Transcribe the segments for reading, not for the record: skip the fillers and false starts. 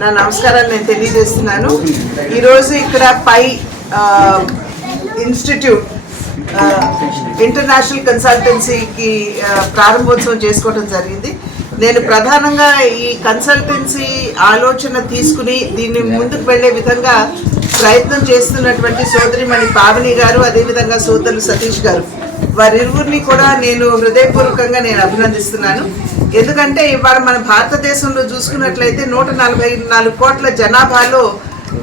నా నమస్కారాలు నేను తెలియజేస్తున్నాను. ఈరోజు ఇక్కడ పై ఇన్స్టిట్యూట్ ఇంటర్నేషనల్ కన్సల్టెన్సీకి ప్రారంభోత్సవం చేసుకోవడం జరిగింది. నేను ప్రధానంగా ఈ కన్సల్టెన్సీ ఆలోచన తీసుకుని దీన్ని ముందుకు వెళ్లే విధంగా ప్రయత్నం చేస్తున్నటువంటి సోదరిమణి పావని గారు, అదేవిధంగా సోదరులు సతీష్ గారు, వారిరువురిని కూడా నేను హృదయపూర్వకంగా అభినందిస్తున్నాను. ఎందుకంటే ఇవాళ మన భారతదేశంలో చూసుకున్నట్లయితే 144 కోట్ల జనాభాలో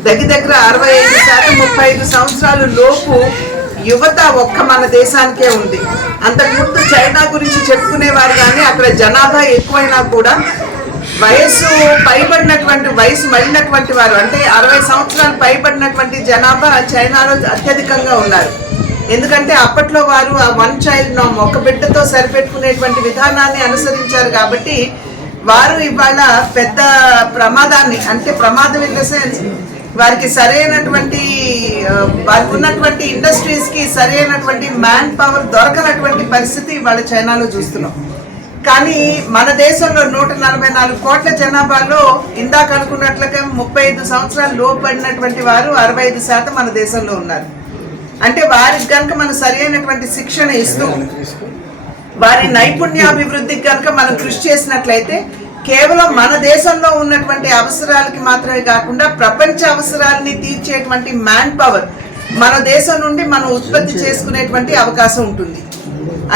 దగ్గర 65% 35 సంవత్సరాల లోపు యువత ఒక్క మన దేశానికే ఉంది. అంతకుముందు చైనా గురించి చెప్పుకునేవారు, కానీ అక్కడ జనాభా ఎక్కువైనా కూడా వయసు మళ్ళినటువంటి వారు, అంటే 60 సంవత్సరాలు పైబడినటువంటి జనాభా చైనాలో అత్యధికంగా ఉన్నారు. ఎందుకంటే అప్పట్లో వారు ఆ వన్ చైల్డ్ నామ్, ఒక బిడ్డతో సరిపెట్టుకునేటువంటి విధానాన్ని అనుసరించారు. కాబట్టి వారు ఇవాళ పెద్ద ప్రమాదాన్ని, అంటే ప్రమాదం ఇన్ ద సెన్స్ వారికి సరైనటువంటి వారికి ఉన్నటువంటి ఇండస్ట్రీస్కి సరైనటువంటి మ్యాన్ పవర్ దొరకనటువంటి పరిస్థితి ఇవాళ చైనాలో చూస్తున్నాం. కానీ మన దేశంలో 144 కోట్ల జనాభాలో ఇందాక అనుకున్నట్లుగా 35 సంవత్సరాలు లోపడినటువంటి వారు 65% మన దేశంలో ఉన్నారు. అంటే వారికి కనుక మనం సరైనటువంటి శిక్షణ ఇస్తూ వారి నైపుణ్యాభివృద్ధికి కనుక మనం కృషి చేసినట్లయితే కేవలం మన దేశంలో ఉన్నటువంటి అవసరాలకి మాత్రమే కాకుండా ప్రపంచ అవసరాలని తీర్చేటువంటి మ్యాన్ పవర్ మన దేశం నుండి మనం ఉత్పత్తి చేసుకునేటువంటి అవకాశం ఉంటుంది.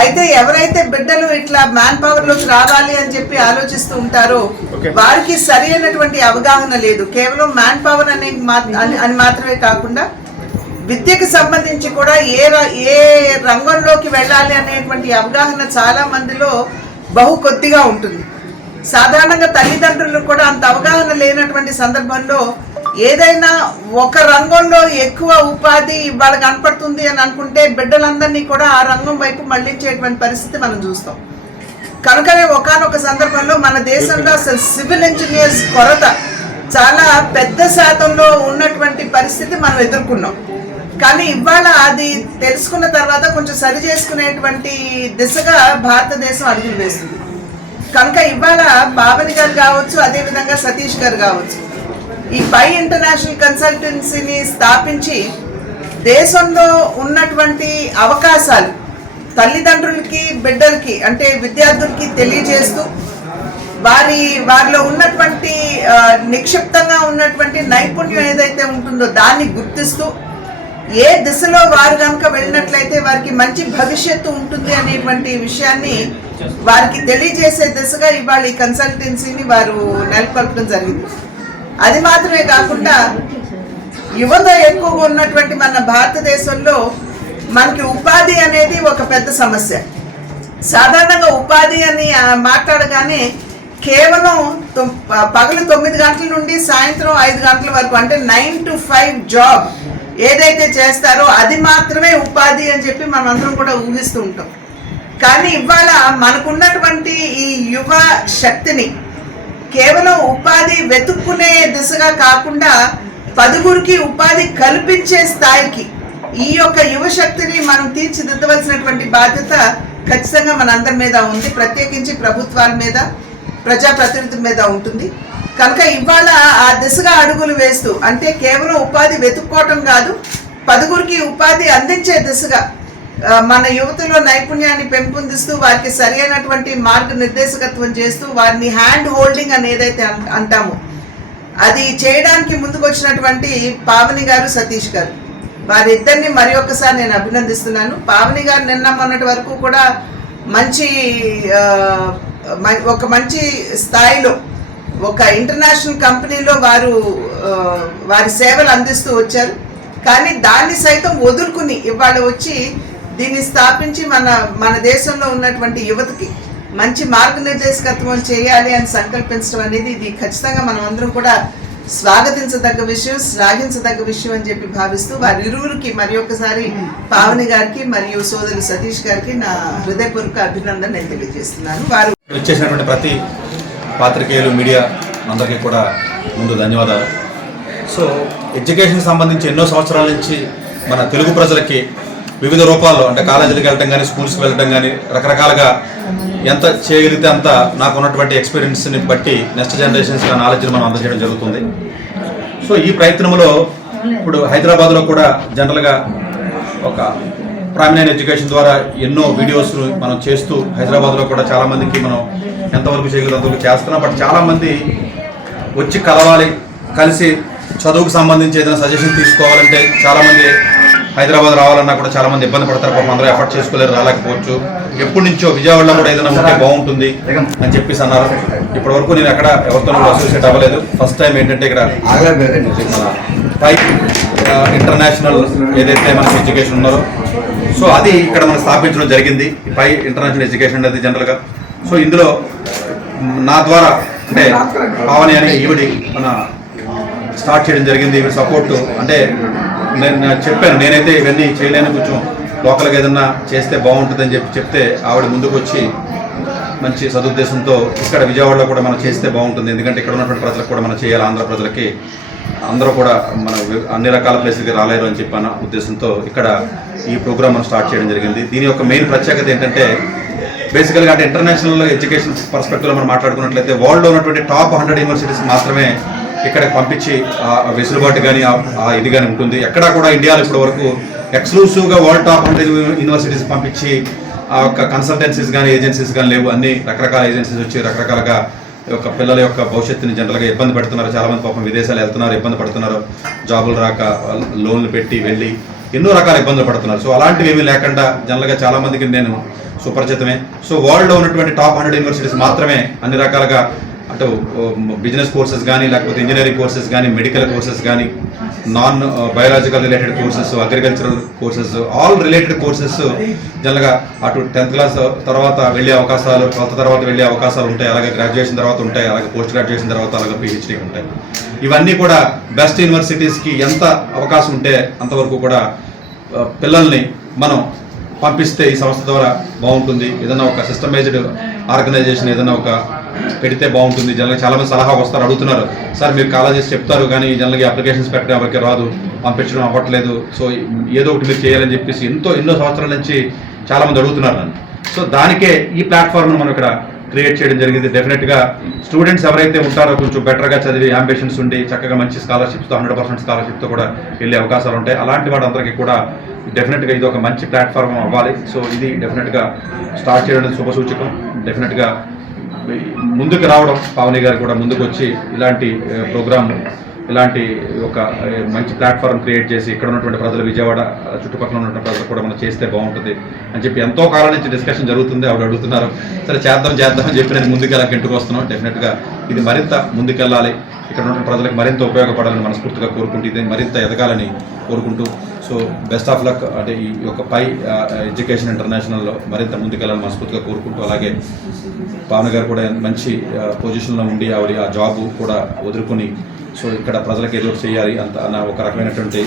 అయితే ఎవరైతే బిడ్డలు ఇట్లా మ్యాన్ పవర్ లోకి రావాలి అని చెప్పి ఆలోచిస్తూ ఉంటారో వారికి సరైనటువంటి అవగాహన లేదు. కేవలం మ్యాన్ పవర్ అని మాత్రమే కాకుండా విద్యకు సంబంధించి కూడా ఏ రంగంలోకి వెళ్ళాలి అనేటువంటి అవగాహన చాలా మందిలో బహు కొద్దిగా ఉంటుంది. సాధారణంగా తల్లిదండ్రులు కూడా అంత అవగాహన లేనటువంటి సందర్భంలో ఏదైనా ఒక రంగంలో ఎక్కువ ఉపాధి ఇవాళ కనపడుతుంది అని అనుకుంటే బిడ్డలందరినీ కూడా ఆ రంగం వైపు మళ్లించేటువంటి పరిస్థితి మనం చూస్తాం. కనుకనే ఒకానొక సందర్భంలో మన దేశంలో అసలు సివిల్ ఇంజనీర్స్ కొరత చాలా పెద్ద శాతంలో ఉన్నటువంటి పరిస్థితి మనం ఎదుర్కొన్నాం. కానీ ఇవాళ అది తెలుసుకున్న తర్వాత కొంచెం సరి చేసుకునేటువంటి దిశగా భారతదేశం అడుగులు వేస్తుంది. కనుక ఇవాళ పావని గారు కావచ్చు, అదేవిధంగా సతీష్ గారు కావచ్చు, ఈ పై ఇంటర్నేషనల్ కన్సల్టెన్సీని స్థాపించి దేశంలో ఉన్నటువంటి అవకాశాలు తల్లిదండ్రులకి బిడ్డలకి, అంటే విద్యార్థులకి తెలియజేస్తూ వారిలో ఉన్నటువంటి నిక్షిప్తంగా ఉన్నటువంటి నైపుణ్యం ఏదైతే ఉంటుందో దాన్ని గుర్తిస్తూ ఏ దిశలో వారు కనుక వెళ్ళినట్లయితే వారికి మంచి భవిష్యత్తు ఉంటుంది అనేటువంటి విషయాన్ని వారికి తెలియజేసే దిశగా ఇవాళ ఈ కన్సల్టెన్సీని వారు నెలకొల్పడం జరిగింది. అది మాత్రమే కాకుండా యువత ఎక్కువగా ఉన్నటువంటి మన భారతదేశంలో మనకి ఉపాధి అనేది ఒక పెద్ద సమస్య. సాధారణంగా ఉపాధి అని మాట్లాడగానే కేవలం పగలు 9 గంటల నుండి సాయంత్రం 5 గంటల వరకు, అంటే 9 to 5 జాబ్ ఏదైతే చేస్తారో అది మాత్రమే ఉపాధి అని చెప్పి మనం అందరం కూడా ఊహిస్తూ ఉంటాం. కానీ ఇవాళ మనకున్నటువంటి ఈ యువ శక్తిని కేవలం ఉపాధి వెతుక్కునే దిశగా కాకుండా 10గురికి ఉపాధి కల్పించే స్థాయికి ఈ యొక్క యువ శక్తిని మనం తీర్చిదిద్దవలసినటువంటి బాధ్యత ఖచ్చితంగా మన అందరి మీద ఉంది. ప్రత్యేకించి ప్రభుత్వాల మీద, ప్రజాప్రతినిధుల మీద ఉంటుంది. కనుక ఇవాళ ఆ దిశగా అడుగులు వేస్తూ, అంటే కేవలం ఉపాధి వెతుక్కోవటం కాదు, 10గురికి ఉపాధి అందించే దిశగా మన యువతలో నైపుణ్యాన్ని పెంపొందిస్తూ వారికి సరైనటువంటి మార్గనిర్దేశకత్వం చేస్తూ వారిని హ్యాండ్ హోల్డింగ్ అని ఏదైతే అంటామో అది చేయడానికి ముందుకు వచ్చినటువంటి పావని గారు, సతీష్ గారు, వారిద్దరిని మరి ఒక్కసారి నేను అభినందిస్తున్నాను. పావని గారు నిన్న మొన్నటి వరకు కూడా ఒక మంచి స్థాయిలో ఒక ఇంటర్నేషనల్ కంపెనీలో వారి సేవలు అందిస్తూ వచ్చారు. కానీ దాన్ని సైతం వదులుకుని ఇవాళ వచ్చి దీన్ని స్థాపించి మన దేశంలో ఉన్నటువంటి యువతకి మంచి మార్గనిర్దేశకత్వం చేయాలి అని సంకల్పించడం అనేది ఇది ఖచ్చితంగా మనం అందరం కూడా స్వాగతించదగ్గ విషయం, శ్లాఘించదగ్గ విషయం అని చెప్పి భావిస్తూ వారిరువురికి మరి ఒక్కసారి పావని గారికి మరియు సోదరులు సతీష్ గారికి నా హృదయపూర్వక అభినందన నేను తెలియజేస్తున్నాను. వారు ఇచ్చేసినటువంటి ప్రతి పాత్రికేయులు, మీడియా అందరికీ కూడా ముందు ధన్యవాదాలు. సో ఎడ్యుకేషన్కి సంబంధించి ఎన్నో సంవత్సరాల నుంచి మన తెలుగు ప్రజలకి వివిధ రూపాల్లో అంటే కాలేజీలకు వెళ్ళటం కానీ స్కూల్స్కి వెళ్ళటం కానీ రకరకాలుగా ఎంత చేయగలిగితే అంత నాకు ఉన్నటువంటి ఎక్స్పీరియన్స్ని బట్టి నెక్స్ట్ జనరేషన్స్కి ఆ నాలెడ్జ్ని మనం అందజేయడం జరుగుతుంది. సో ఈ ప్రయత్నంలో ఇప్పుడు హైదరాబాద్లో కూడా జనరల్గా ఒక ప్రైమరీ ఎడ్యుకేషన్ ద్వారా ఎన్నో వీడియోస్ మనం చేస్తూ హైదరాబాద్లో కూడా చాలామందికి మనం ఎంతవరకు చేయగలం అంతవరకు చేస్తున్నాం. బట్ చాలామంది వచ్చి కలవాలి, కలిసి చదువుకు సంబంధించి ఏదైనా సజెషన్ తీసుకోవాలంటే చాలామంది హైదరాబాద్ రావాలన్నా కూడా చాలామంది ఇబ్బంది పడతారు. పాపం అందరూ ఎఫర్ట్ చేసుకోలేరు, రాలేకపోవచ్చు. ఎప్పటి నుంచో విజయవాడలో కూడా ఏదైనా ఉంటే బాగుంటుంది అని చెప్పేసి అన్నారు. ఇప్పటి వరకు నేను ఎక్కడ ఎవరితో కూడా అసోసియేట్ అవ్వలేదు. ఫస్ట్ టైం ఏంటంటే ఇక్కడ పై ఇంటర్నేషనల్ ఏదైతే మనకి ఎడ్యుకేషన్ ఉన్నారో సో అది ఇక్కడ మనం స్థాపించడం జరిగింది. పై ఇంటర్నేషనల్ ఎడ్యుకేషన్ అనేది జనరల్గా. సో ఇందులో నా ద్వారా అంటే పావని అనే ఈవిడి మన స్టార్ట్ చేయడం జరిగింది. ఈవిడ సపోర్టు అంటే నేను చెప్పాను, నేనైతే ఇవన్నీ చేయలేను, కొంచెం లోకల్గా ఏదన్నా చేస్తే బాగుంటుందని చెప్తే ఆవిడ ముందుకు వచ్చి మంచి సదుద్దేశంతో ఇక్కడ విజయవాడలో కూడా మనం చేస్తే బాగుంటుంది, ఎందుకంటే ఇక్కడ ఉన్నటువంటి ప్రజలకు కూడా మనం చేయాలి, ఆంధ్ర ప్రజలకి అందరూ కూడా మన అన్ని రకాల ప్లేస్లకి రాలేరు అని చెప్పిన ఉద్దేశంతో ఇక్కడ ఈ ప్రోగ్రామ్ మనం స్టార్ట్ చేయడం జరిగింది. దీని యొక్క మెయిన్ ప్రత్యేకత ఏంటంటే బేసికల్గా అంటే ఇంటర్నేషనల్ ఎడ్యుకేషన్ పర్స్పెక్టివ్లో మనం మాట్లాడుకున్నట్లయితే వరల్డ్లో ఉన్నటువంటి టాప్ 100 యూనివర్సిటీస్ మాత్రమే ఇక్కడ పంపించి వెసులుబాటు కానీ ఇది కానీ ఉంటుంది. ఎక్కడా కూడా ఇండియాలో ఇప్పటి వరకు ఎక్స్క్లూసివ్గా వరల్డ్ టాప్ 100 యూనివర్సిటీస్ పంపించి ఆ యొక్క కన్సల్టెన్సీస్ కానీ ఏజెన్సీస్ కానీ లేవు. అన్ని రకరకాల ఏజెన్సీస్ వచ్చి రకరకాలుగా యొక్క పిల్లల యొక్క భవిష్యత్తుని జనరల్గా ఇబ్బంది పెడుతున్నారు. చాలామంది పాపం విదేశాలు వెళ్తున్నారు, ఇబ్బంది పడుతున్నారు, జాబులు రాక లోన్లు పెట్టి వెళ్ళి ఎన్నో రకాల ఇబ్బందులు పడుతున్నారు. సో అలాంటివి ఏమీ లేకుండా జనరల్గా చాలామందికి నేను సుపరిచితమే. సో వరల్డ్లో ఉన్నటువంటి టాప్ 100 యూనివర్సిటీస్ మాత్రమే అన్ని రకాలుగా అటు బిజినెస్ కోర్సెస్ కానీ లేకపోతే ఇంజనీరింగ్ కోర్సెస్ కానీ మెడికల్ కోర్సెస్ కానీ non biological related courses agricultural courses all related courses జనరల్గా అటు 10th క్లాస్ తర్వాత వెళ్ళే అవకాశాలు 12th తర్వాత వెళ్ళే అవకాశాలు ఉంటాయి, అలాగే గ్రాడ్యుయేషన్ తర్వాత ఉంటాయి, అలాగే పోస్ట్ గ్రాడ్యుయేషన్ తర్వాత అలాగే పిహెచ్డీకి ఉంటాయి. ఇవన్నీ కూడా బెస్ట్ యూనివర్సిటీస్కి ఎంత అవకాశం ఉంటే అంతవరకు కూడా పిల్లల్ని మనం పంపిస్తే ఈ సంస్థ ద్వారా బాగుంటుంది. ఏదైనా ఒక సిస్టమైజ్డ్ ఆర్గనైజేషన్ ఏదైనా ఒక పెడితే బాగుంటుంది. జనరల్గా చాలామంది సలహా వస్తారు, అడుగుతున్నారు, సార్ మీరు కాలేజెస్ చెప్తారు కానీ జనరల్గా అప్లికేషన్స్ పెట్టడం ఎవరికి రాదు, పంపించడం అవ్వట్లేదు, సో ఏదో ఒకటి మీరు చేయాలని చెప్పేసి ఎన్నో సంవత్సరాల నుంచి చాలామంది అడుగుతున్నారు నన్ను. సో దానికే ఈ ప్లాట్ఫామ్ను మనం ఇక్కడ క్రియేట్ చేయడం జరిగింది. డెఫినెట్గా స్టూడెంట్స్ ఎవరైతే ఉంటారో కొంచెం బెటర్గా చదివి అంబిషన్స్ ఉండి చక్కగా మంచి స్కాలర్షిప్స్తో 100% స్కాలర్షిప్తో కూడా వెళ్ళే అవకాశాలు ఉంటాయి. అలాంటి వారందరికీ కూడా డెఫినెట్గా ఇది ఒక మంచి ప్లాట్ఫామ్ అవ్వాలి. సో ఇది డెఫినెట్గా స్టార్ట్ చేయడం శుభసూచకం. డెఫినెట్గా ముందుకు రావడం పావని గారు కూడా ముందుకు వచ్చి ఇలాంటి ప్రోగ్రామ్ ఇలాంటి ఒక మంచి ప్లాట్ఫామ్ క్రియేట్ చేసి ఇక్కడ ఉన్నటువంటి ప్రజలు విజయవాడ చుట్టుపక్కల ఉన్నటువంటి ప్రజలు కూడా మనం చేస్తే బాగుంటుంది అని చెప్పి ఎంతో కాలం నుంచి డిస్కషన్ జరుగుతుంది. ఆవిడ అడుగుతున్నారు, సరే చేద్దాం అని చెప్పి నేను ముందుకు ఎలా ఇంటికి వస్తున్నాను. డెఫినెట్గా ఇది మరింత ముందుకెళ్ళాలి, ఇక్కడ ఉన్నటువంటి ప్రజలకు మరింత ఉపయోగపడాలని మనస్ఫూర్తిగా కోరుకుంటూ ఇది మరింత ఎదగాలని కోరుకుంటూ సో బెస్ట్ ఆఫ్ లక్ అంటే ఈ యొక్క పై ఎడ్యుకేషన్ ఇంటర్నేషనల్లో మరింత ముందుకెళ్ళాలని మనస్ఫూర్తిగా కోరుకుంటూ అలాగే పావని గారు కూడా మంచి పొజిషన్లో ఉండి ఆవిడ ఆ జాబ్ కూడా వదులుకొని సో ఇక్కడ ప్రజలకు ఏదో చేయాలి అంత అన్న ఒక రకమైనటువంటి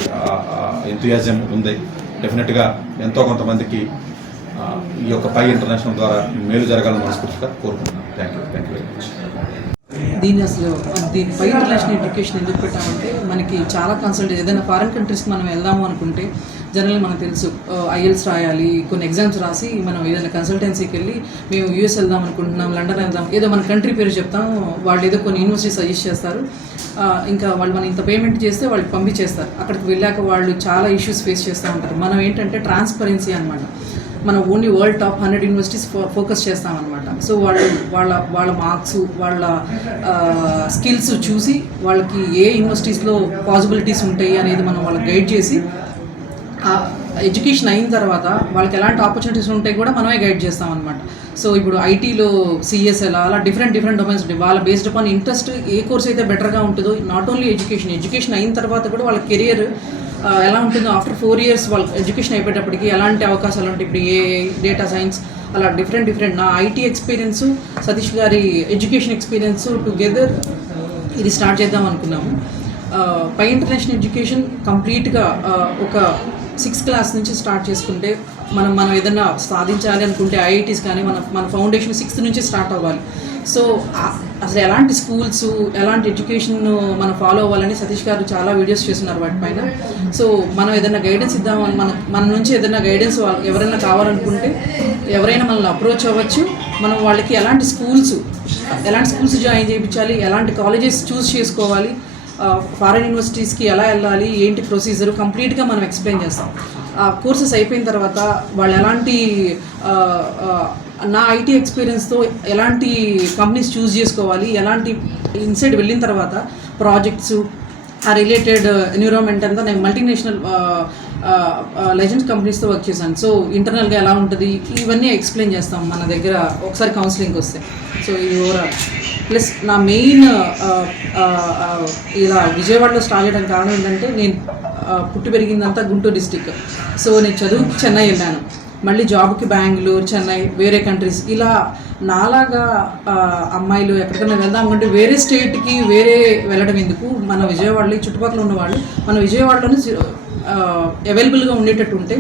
ఎంతూయాజం ఉంది. డెఫినెట్గా ఎంతో కొంతమందికి ఈ యొక్క పై ఇంటర్నేషనల్ ద్వారా మేలు జరగాలని మనస్ఫూర్తిగా కోరుకుంటున్నాను. Thank you very much. దీని పై ఇంటర్నేషనల్ ఎడ్యుకేషన్ ఎందుకు పెట్టామంటే మనకి చాలా కన్సల్టెన్సీ ఏదైనా ఫారిన్ కంట్రీస్కి మనం వెళ్దాము అనుకుంటే జనరల్గా మనకు తెలుసు ఐఎల్స్ రాయాలి, కొన్ని ఎగ్జామ్స్ రాసి మనం ఏదైనా కన్సల్టెన్సీకి వెళ్ళి మేము యూఎస్ వెళ్దాం అనుకుంటున్నాం, లండన్ వెళ్దాం, ఏదో మన కంట్రీ పేరు చెప్తాం, వాళ్ళు ఏదో కొన్ని యూనివర్సిటీ సజెస్ట్ చేస్తారు, ఇంకా వాళ్ళు మనం ఇంత పేమెంట్ చేస్తే వాళ్ళు పంపించేస్తారు. అక్కడికి వెళ్ళాక వాళ్ళు చాలా ఇష్యూస్ ఫేస్ చేస్తూ ఉంటారు. మనం ఏంటంటే ట్రాన్స్పరెన్సీ అనమాట, మనం only world top 100 universities focus చేస్తామన్నమాట. సో వాళ్ళ మార్క్స్ వాళ్ళ స్కిల్స్ చూసి వాళ్ళకి ఏ యూనివర్సిటీస్లో పాసిబిలిటీస్ ఉంటాయి అనేది మనం వాళ్ళకి గైడ్ చేసి ఎడ్యుకేషన్ అయిన తర్వాత వాళ్ళకి ఎలాంటి ఆపర్చునిటీస్ ఉంటాయి కూడా మనమే గైడ్ చేస్తామన్నమాట. సో ఇప్పుడు ఐటీలో సిఎస్ఎల్ అలా డిఫరెంట్ డొమైన్స్ ఉంటాయి. వాళ్ళ బేస్డ్ అపాన్ ఇంట్రెస్ట్ ఏ కోర్స్ అయితే బెటర్గా ఉంటుందో నాట్ ఓన్లీ ఎడ్యుకేషన్ అయిన తర్వాత కూడా వాళ్ళ కెరియర్ ఎలా ఉంటుందో ఆఫ్టర్ 4 years వాళ్ళ ఎడ్యుకేషన్ అయిపోయేటప్పటికి ఎలాంటి అవకాశాలు ఉంటాయి. ఇప్పుడు డేటా సైన్స్ అలా డిఫరెంట్ నా ఐటీ ఎక్స్పీరియన్స్ సతీష్ గారి ఎడ్యుకేషన్ ఎక్స్పీరియన్స్ టుగెదర్ ఇది స్టార్ట్ చేద్దాం అనుకున్నాము. పై ఇంటర్నేషనల్ ఎడ్యుకేషన్ కంప్లీట్గా ఒక 6th class నుంచి స్టార్ట్ చేసుకుంటే మనం ఏదైనా సాధించాలి అనుకుంటే ఐఐటీస్ కానీ మన ఫౌండేషన్ 6th నుంచి స్టార్ట్ అవ్వాలి. సో అసలు ఎలాంటి స్కూల్స్, ఎలాంటి ఎడ్యుకేషన్ మనం ఫాలో అవ్వాలని సతీష్ గారు చాలా వీడియోస్ చేస్తున్నారు వాటిపైన. సో మనం ఏదైనా గైడెన్స్ ఇద్దామని మన నుంచి ఏదైనా గైడెన్స్ ఎవరైనా కావాలనుకుంటే ఎవరైనా మనల్ని అప్రోచ్ అవ్వచ్చు. మనం వాళ్ళకి ఎలాంటి స్కూల్స్ జాయిన్ చేయించాలి, ఎలాంటి కాలేజెస్ చూస్ చేసుకోవాలి, ఫారెన్ యూనివర్సిటీస్కి ఎలా వెళ్ళాలి, ఏంటి ప్రొసీజర్ కంప్లీట్గా మనం ఎక్స్ప్లెయిన్ చేస్తాం. ఆ కోర్సెస్ అయిపోయిన తర్వాత వాళ్ళు ఎలాంటి నా ఐటీ ఎక్స్పీరియన్స్తో ఎలాంటి కంపెనీస్ చూస్ చేసుకోవాలి, ఎలాంటి ఇన్సైడ్ వెళ్ళిన తర్వాత ప్రాజెక్ట్స్, ఆ రిలేటెడ్ ఎన్విరాన్మెంట్ అంతా నేను మల్టీనేషనల్ లైసెన్స్ కంపెనీస్తో వర్క్ చేశాను. సో ఇంటర్నల్గా ఎలా ఉంటుంది ఇవన్నీ ఎక్స్ప్లెయిన్ చేస్తాం మన దగ్గర ఒకసారి కౌన్సిలింగ్కి వస్తే. సో ఇది ఓవరాల్ ప్లస్ నా మెయిన్ ఇలా విజయవాడలో స్టార్ట్ చేయడానికి కారణం ఏంటంటే నేను పుట్టి పెరిగిందంతా గుంటూరు డిస్టిక్. సో నేను చదువుకి చెన్నై వెళ్ళాను, మళ్ళీ జాబ్కి బెంగళూరు, చెన్నై, వేరే కంట్రీస్. ఇలా నాలాగా అమ్మాయిలు ఎక్కడికైనా వెళ్దాం అనుకుంటే వేరే స్టేట్కి వెళ్ళడం ఎందుకు, మన విజయవాడలో చుట్టుపక్కల ఉన్న వాళ్ళు మన విజయవాడలోనే అవైలబుల్గా ఉండేటట్టు ఉంటే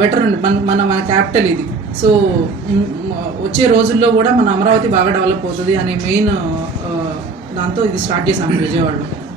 బెటర్ అండి. మన క్యాపిటల్ ఇది. సో వచ్చే రోజుల్లో కూడా మన అమరావతి బాగా డెవలప్ అవుతుంది అనే మెయిన్ దాంతో ఇది స్టార్ట్ చేశాము విజయవాడలో.